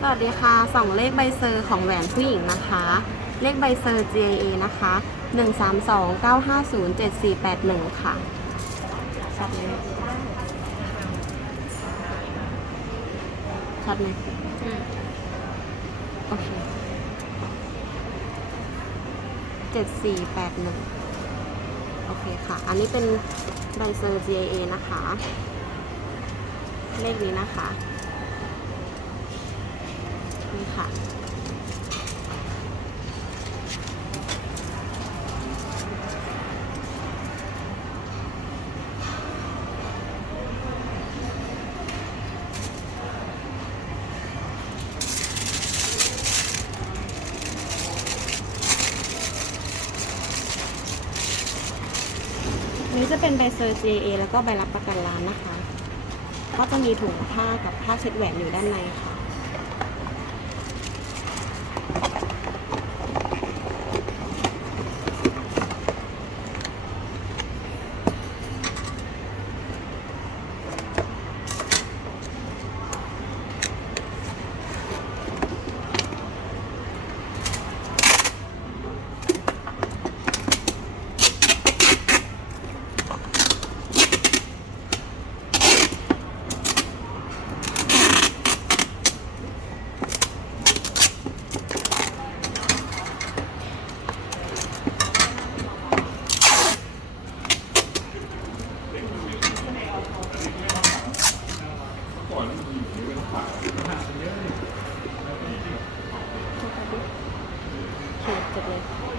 สวัสดีค่ะสองเลขใบเซอร์ของแหวนผู้หญิงนะคะ เลขใบเซอร์ GIA นะคะ 132-950-7481 ค่ะชัดไหมชัดไหมโอเค7481โอเคค่ะ อันนี้เป็นใบเซอร์ GIA นะคะ เลขนี้นะคะนี่ ค่ะ นี้จะเป็นใบเซอร์ GA แล้วก็ใบรับประกันร้านนะคะ ก็จะมีถุงผ้ากับผ้าเช็ดแหวนอยู่ด้านในค่ะ ก่อนไม่มีอยู่ในฝากหาเยอะเลยเขตจัเลย